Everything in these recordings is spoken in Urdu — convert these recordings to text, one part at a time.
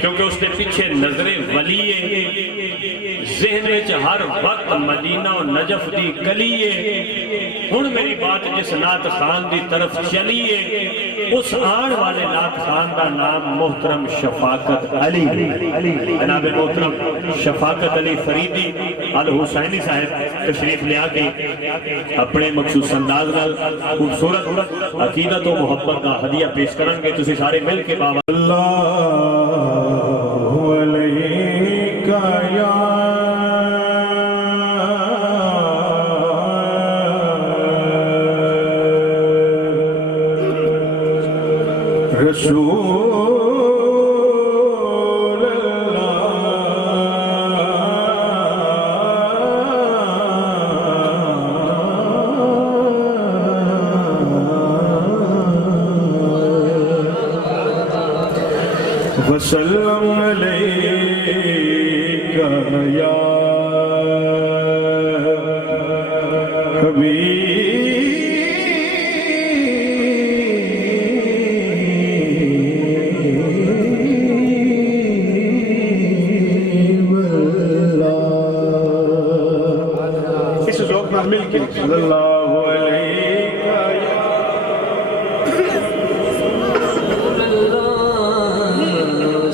کیونکہ اس نے پیچھے نظر ولیے ذہن وچ ہر وقت مدینہ و نجف دی گلیے ہن میری بات جس نعت خان دی طرف چلیے اس آن والے نعت خان دا نام محترم شفاقت علی جناب محترم شفاقت علی فریدی الحسینی صاحب تشریف لیا کے اپنے مخصوص انداز نال خوبصورت عقیدت و محبت کا ہدیہ پیش کریں گے تسی سارے مل کے بابا اللہ علیکہ یا رسول وسلم علیکہ یا حبیب اللہ اس ذوق میں مل کے صلی اللہ علیکہ یا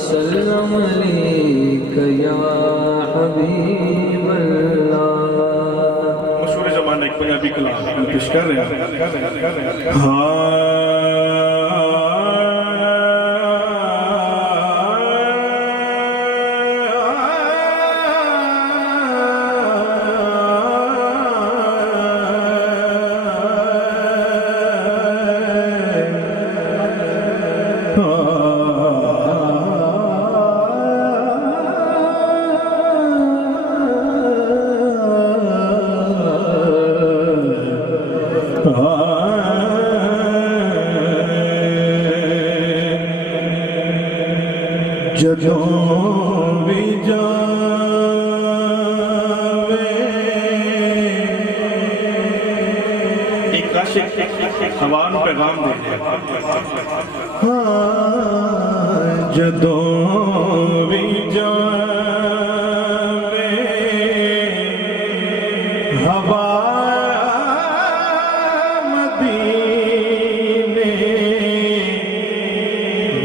سلام علیکہ یا حبیب اللہ مشہور زمانہ ایک پنجابی کلام پیش کر رہے جدوں بھی جاوے ایک عاشق حوان پیغام دے دیا جدوں بھی جاوے ہوا مدینے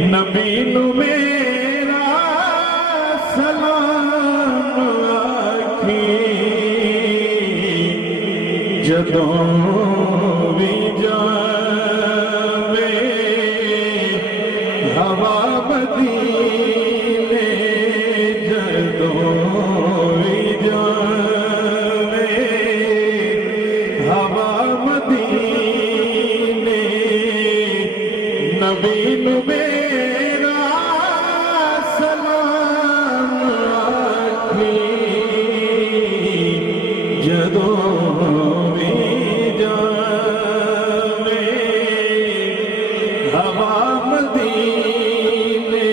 نبی نو میرا سلام آکھی جدوں بھی جاوے ہوا مدینے جدوں بھی جاوے ہوا مدینے نبی نو میرا سلام آکھی جدوں بھی جاوے ہوا مدینے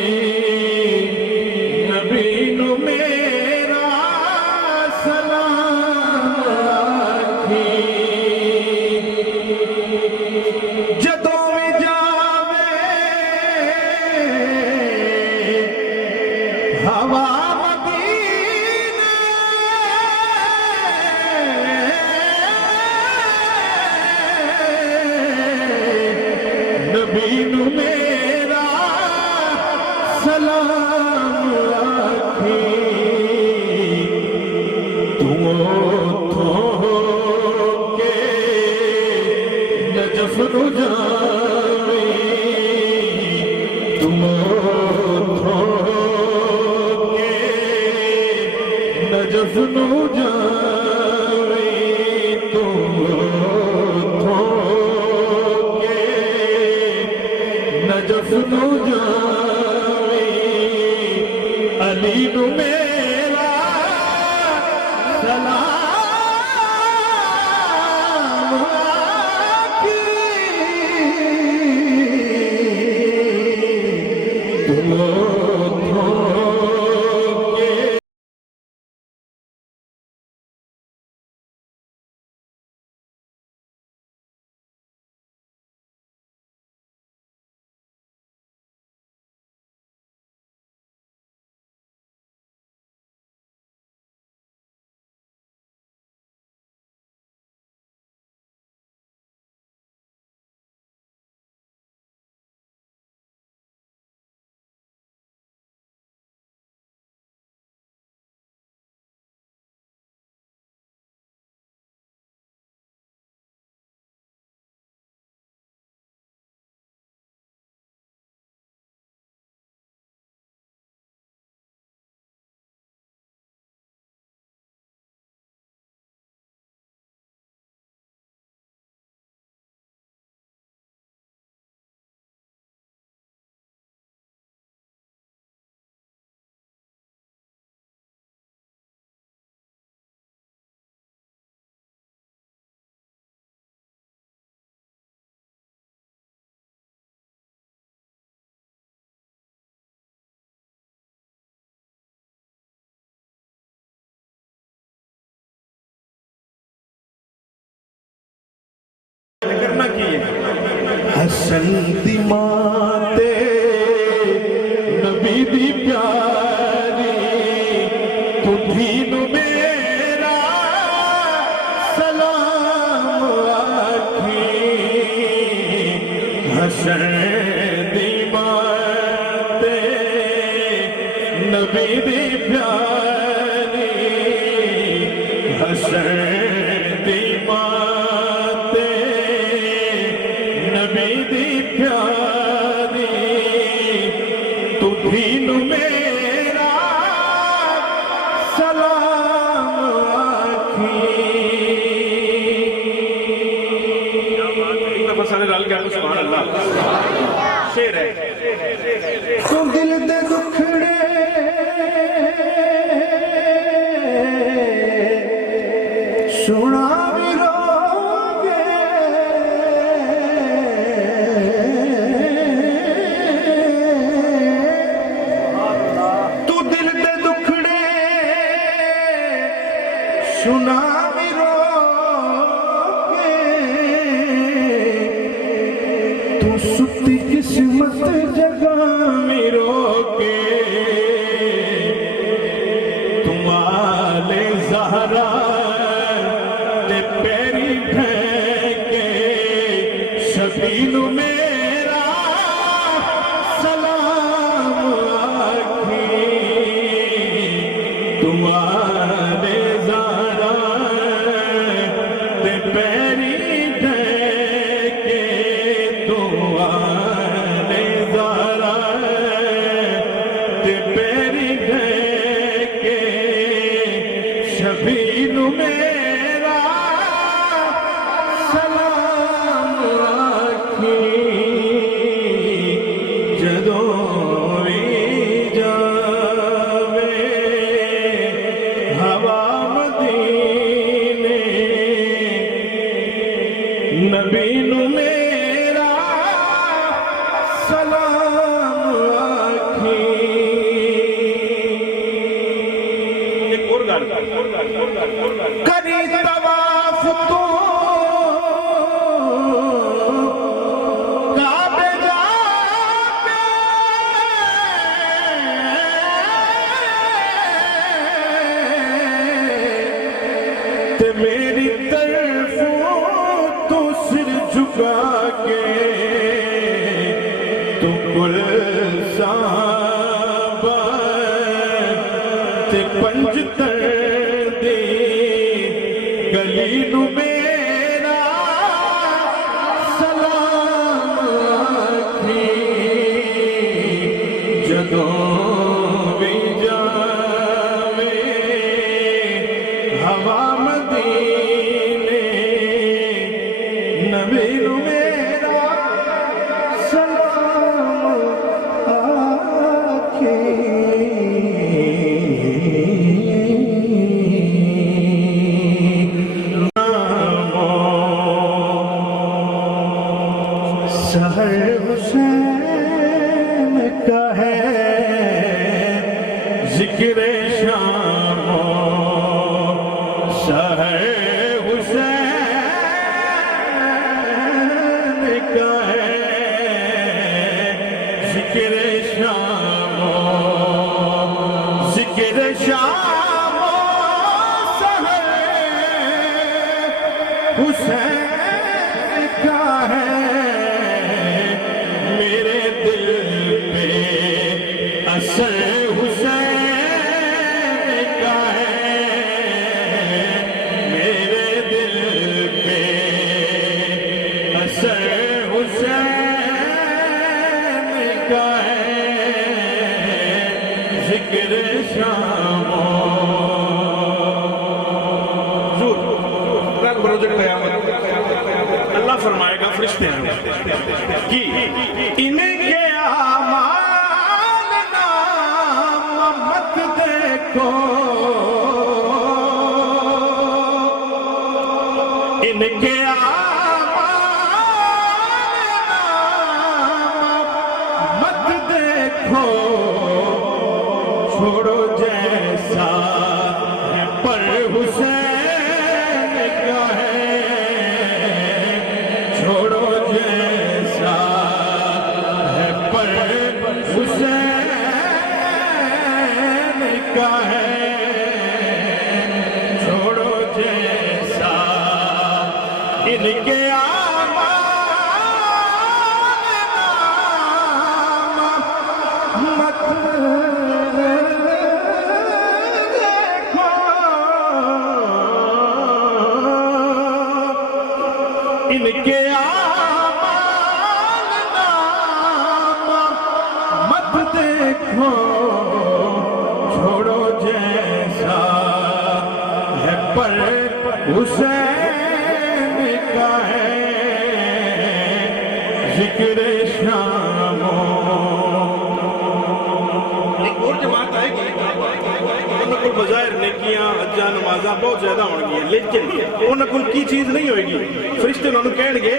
نبی نو میرا سلام آکھی جدوں بھی جاوے ہوا مدینے نبی نو میرا سلام آکھی تم اتھوں کے نجف نو جاوے تم اتھوں کے نجف نو جاوے تم اتھوں کے نجف نو جاوے علی نو میرا سلام کی ہے حسن دی ماں تے نبی دی پیاری تو دین میرا سلام آکھی حسن دی ماں تے نبی دی پیاری حسن دی ماں تے نبی دی پیاری تو دین میرا سلام آکھی ایک دفعہ سارے رل کے آپ سبحان اللہ شعر ہے تو دل دے دکھڑے سنا بھی رو گے تو دل دے دکھڑے سنا بھی رو گے تو ستی قسمت جگہ میں رو کے تم آلے زہرا شبین میرا سلام آکھی تمہارے زارا تے پیری ڈھکے تمہارے زارا تے پیری ڈھکے شبین میرا سلام جدوں بھی جاوے ہوا مدینے نبی نو میرا سلام آکھی ایک اور گل کری طواف تو میری طرف تو سر جھکا کے تو گل سانبا تے پنج تر دے گلی نو میرا سلام آکھی جدوں بھی جاوے ہوا مدینے نبی نو میرا سلام آکھی سحر حسین کا ہے ذکر شام سحر حسین کا ہے ذکر شام ذکر شام سحر حسین کا ہے میرے دل پہ اثر حسین کا ہے میرے دل پہ اثر حسین کا ہے ذکر شام پروجیکٹ قیامت اللہ فرمائے گا فرشتے ہیں کہ انہیں کے اعمال نام مت دیکھو ان کے اعمال نام مت دیکھو چھوڑو جیسا ہے پر حسین کا ہے چھوڑو کے آمال نام مت دیکھو چھوڑو جیسا ہے پر حسین کا ہے ذکر شام ایک اور جماعت آئے گی انہوں کو بظاہر نیکیاں حجاں نمازاں بہت زیادہ ہوں گی لیکن انہوں کو کی چیز نہیں ہوئے گی فرشتے انہوں کہیں گے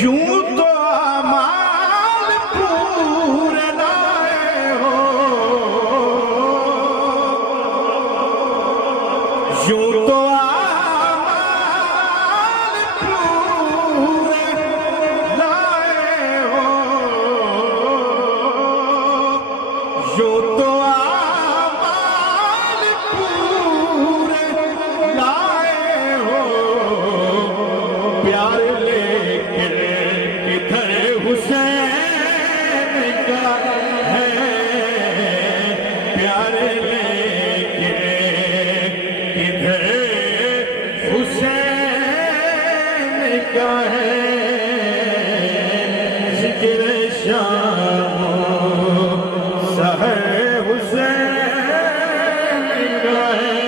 یوں تو اعمال پورے لائے ہو یوں تو اعمال پورے لائے ہو یوں تو اعمال پورے لائے ہو پیار لے کے کدھر حسین کا ہے پیار لے کے کدھر حسین کا ہے ذکر شام سحر حسین کا ہے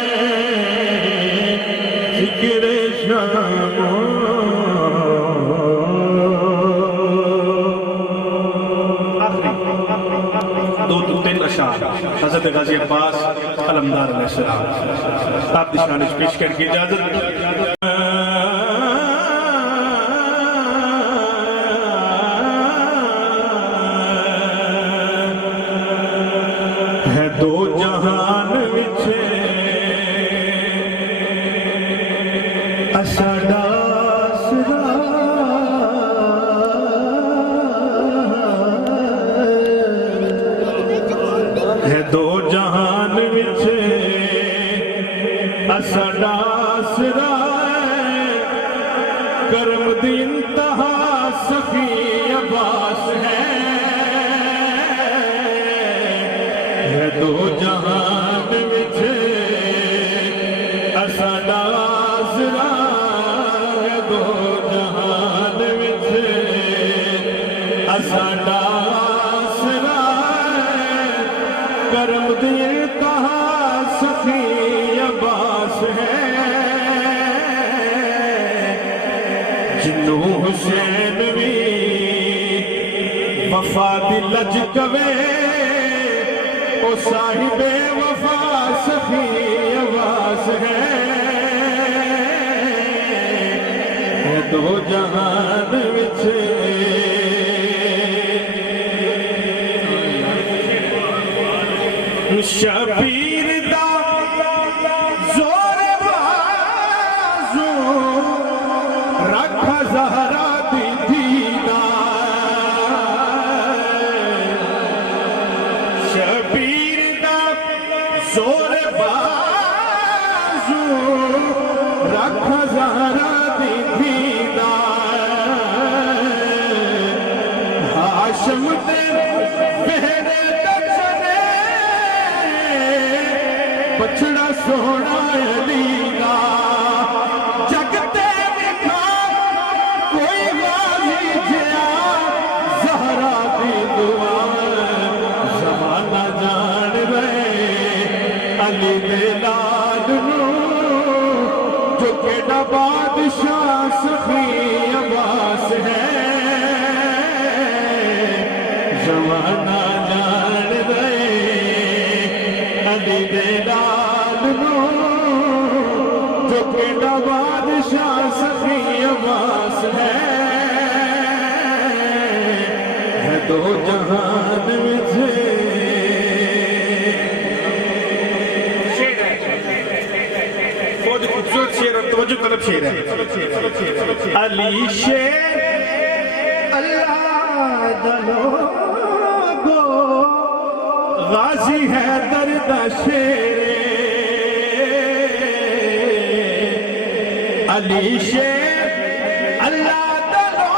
ذکر شام دو تو تین اشعار حضرت غازی عباس علمدار علیہ السلام آپ کی شانش پیش کر کے اجازت ہے دو جہان وچے اساڈا سرا ہے دو جہان وچے اساڈا سرا کرم دی انتہا سخی عباس ہے دو جہان وچے اساڈا سرا دو جہان وچے اساڈا سرا کرم دی انتہا سخی عباس ہے جنوں حسین بھی وفا دی لج کوے او صاحب وفا سخی عباس ہے دو جہان وچے شبیر دا زور بازو رکھ زہرا دی دیدار شبیر دا زور بازو رکھ زہرا دی دیدار ہاشم دے بہرے بچڑا سونا علی دا جگتے دکھا کوئی غازی جیا زہرا دی دعا زمانہ جان رہے علی دے لال نو جو کیڑا بادشاہ سخی عباس ہے زمانہ جان رہے علی دے لال نو جو کیڑا بادشاہ سخی عباس ہے دو جہان وچے بہت خوبصورت شعر اور توجہ طلب شعر ہے علی شیر اللہ دلو گو غازی ہے درد شیر علی شیر اللہ دلو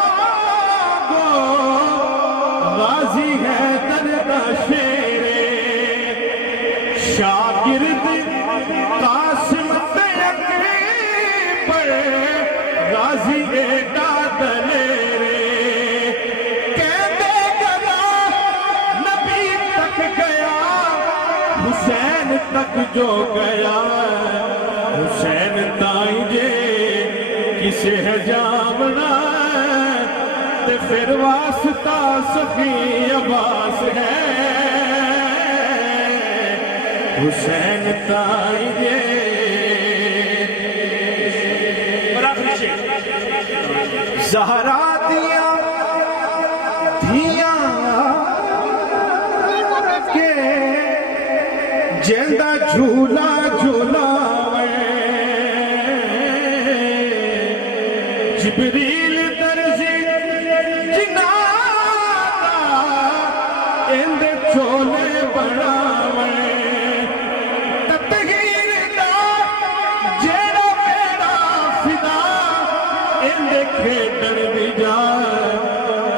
گو غازی ہے درد شیر شاگرد قاسم پر غازی ایڈا در حسین تک جو گیا حسین تائی جے کسے ہے جامنا تے پھر واسطہ سخی عباس ہے حسین تائی جے زہرا دیا دھیاں کے جیندہ جھولا جھولا جبریل درزی جناتا اندے چولے بڑھاوے تطہیر دا جیڑا میرا فدا اندے کھیٹر دی جائے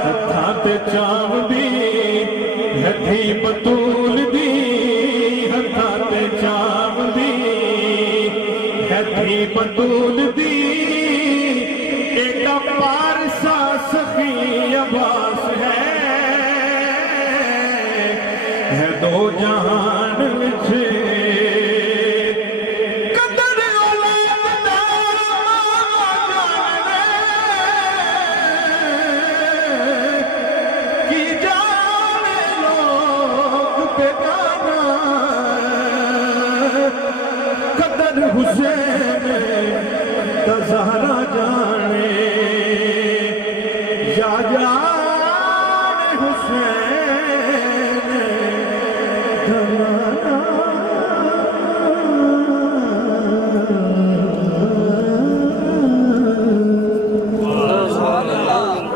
ہتھاں تے چاو دی ہتھی بطول دی ہتھاں تے چاو دی ہتھی بطول دی ایڈا پارسا سخی عباس ہے دو جہان وچھے قدر اولاد دا جاننے کی جانے لوگ بیگانہ قدر حسین دا زہرا جانے یا جان حسین دلانا